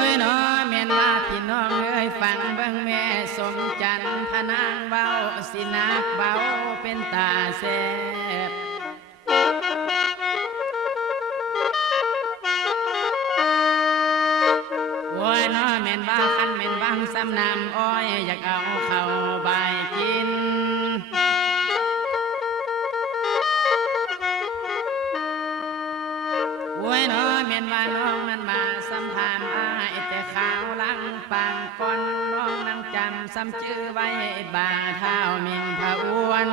อ้ยน้อแม่นว่าพี่น้องเอ้ยฟังเบิ่งแม่สมจันทร์พนางเบาสินักเบาเป็นตาแสบโอ้ยน้อแม่นว่าคันแม่นวังสำนำอ้อยอยากเอาเข้าใบากินโอ้ยน้อแม่นว่าน้องนั้นมาสัมภามอ้า ปางก่อนน้องนั่งจำซ้ำชื่อไว้บาเท้ามินพะอ้วน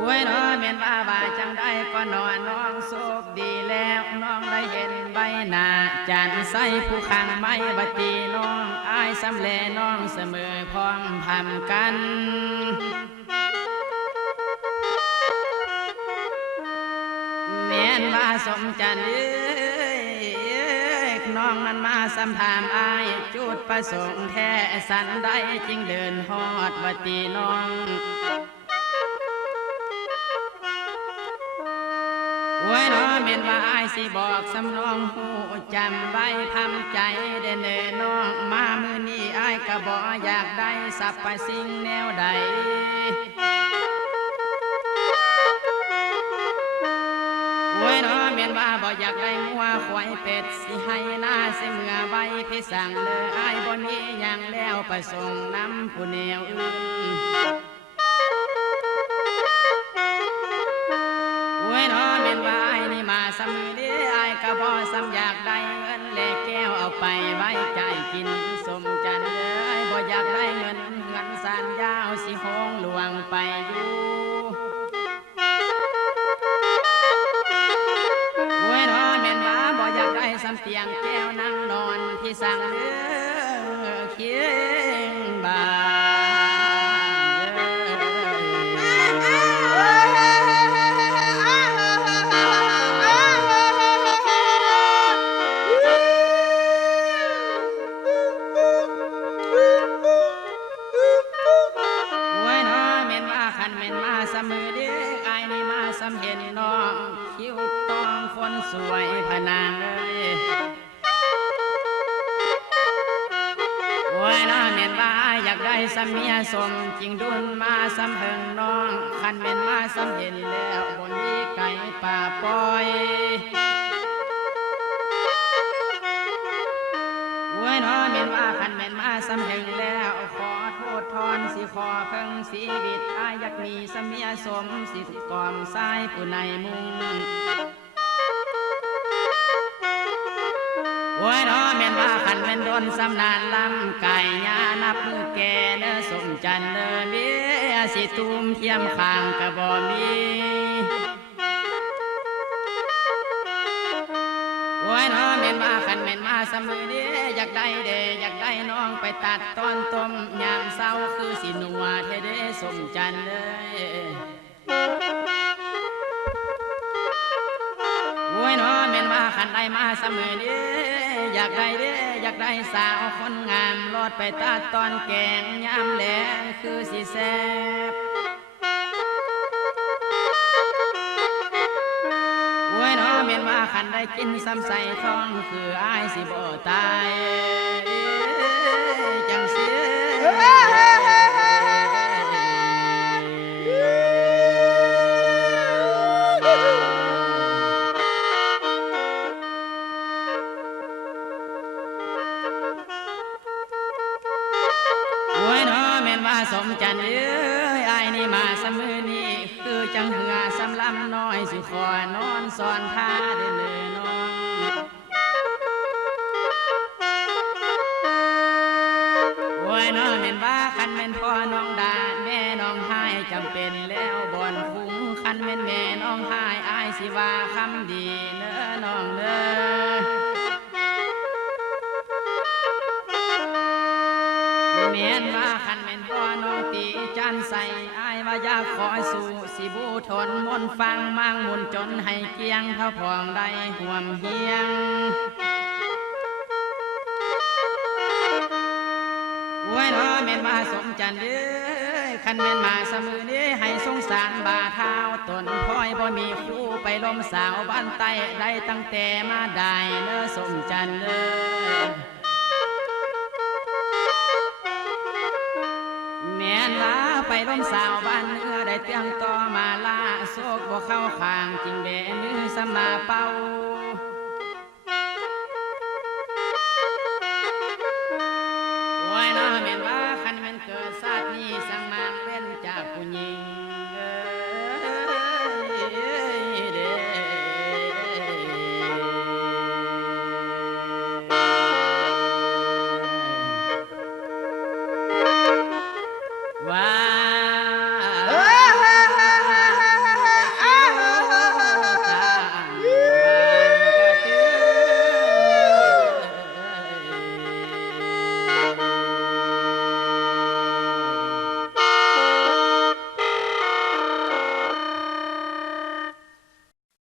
อ้ยน้อแม่นว่าว่าจังได้ก็นอนน้องโชคดีแล้วน้องได้เห็นใบหน้าจันใสผู้ขังไม่บัตีน้องอายสำแลน้องเสมอพร้อมพำกัน นว่าสมจันเอ้ยเอ้ยน้องนั้นมาสัมภามอายจุดประสงค์แท้สันได้จึงเดินฮอดวตีน้องโอ้ยน้อเมนว่าอายสิบอกสำรองหูจำไว้ทำใจเดนเด้อน้องมามือนี้อายก็บอกอยากได้สับไปสิ่งแนวใด บ่อยากได้งัวควายเป็ดสิให้หน้าเสเมื่อใบพี่สั่งเลยไอ้บนนี้ยังแล้วไปส่งน้ำผู้แนวอื่น นั่งนอนที่สั่งเลือเคียงบ่าโอ้ยน้อแม่นว่าคันแม่นมาเสมอเด้ออายนี่มาสำเห็นน้องคิ้วต้องคนสวยพะนางเอ้ย สมีสมจริงดุนมาสำเพิงน้อง คันแม่นมาสำเห็นแล้วบนมีไก่ป่าปอยโอ้ยน้อแม่นว่าคันแม่นมาสำเพ็งแล้ว ขอโทษทอนสิขอเพิ่งชีวิตอายอยากมีสมีสมสิกอมสายผู้ในมุงโอ้ยน้อแม่นว่าขัน นโดนสำนานลำไก่ยานับมือแกเด้อสมจันเด้อเบี้ยสิตูมเทียมข้างกระบ่มีโอ้ยน้อแม่นว่าขันแม่นมาสมือเด้อยากได้เดอยากได้น้องไปตัดตอนต้มยามเศร้าคือสินัวเทเดสมจันเลย ขันได้มาเสมอเด้อยากได้เด้อยากได้สาวคนงามรอดไปตาตอนแกงยามแลงคือสิแซบโอ้ยน้อแม่นว่าขันได้กินซ้ำใส่ท้องคืออายสิบ่ตายจังเสียาสมจันทร์เอ้ยอายนี่มาสมือนี้คือจังเหือสำลำน้อยสิขอนอนสอนท่าเด้เลยน้องโอ้ยน้อแม่นว่าคันแม่นพ่อน้องดาแม่น้องหายจำเป็นแล้วบอนคุ้งคันแม่นแม่น้องหายอายสิว่าคำดีเน้อน้องเน้อเมียนมาขันแม่ ตีจันใส่อายว่าอยากขอสู่สิบูทนมนฟังมังมุนจนให้เกียงเท่าพองได้ห่วมเฮียงโโอ้ยเนาะแม่นมาสมจันทร์เด้อคันแม่นมาเสมอนี้ให้สงสารบาเท้าตนพลอยบ่มีคู่ไปลมสาวบ้านใต้ได้ตั้งแต่มาได้เน้อสมจันทร์เด้อ ไปลมสาวบ้านเนื้อได้เตียงต่อมาลาโศกบ่เข้าข้างจริงแบมือสมาเป่า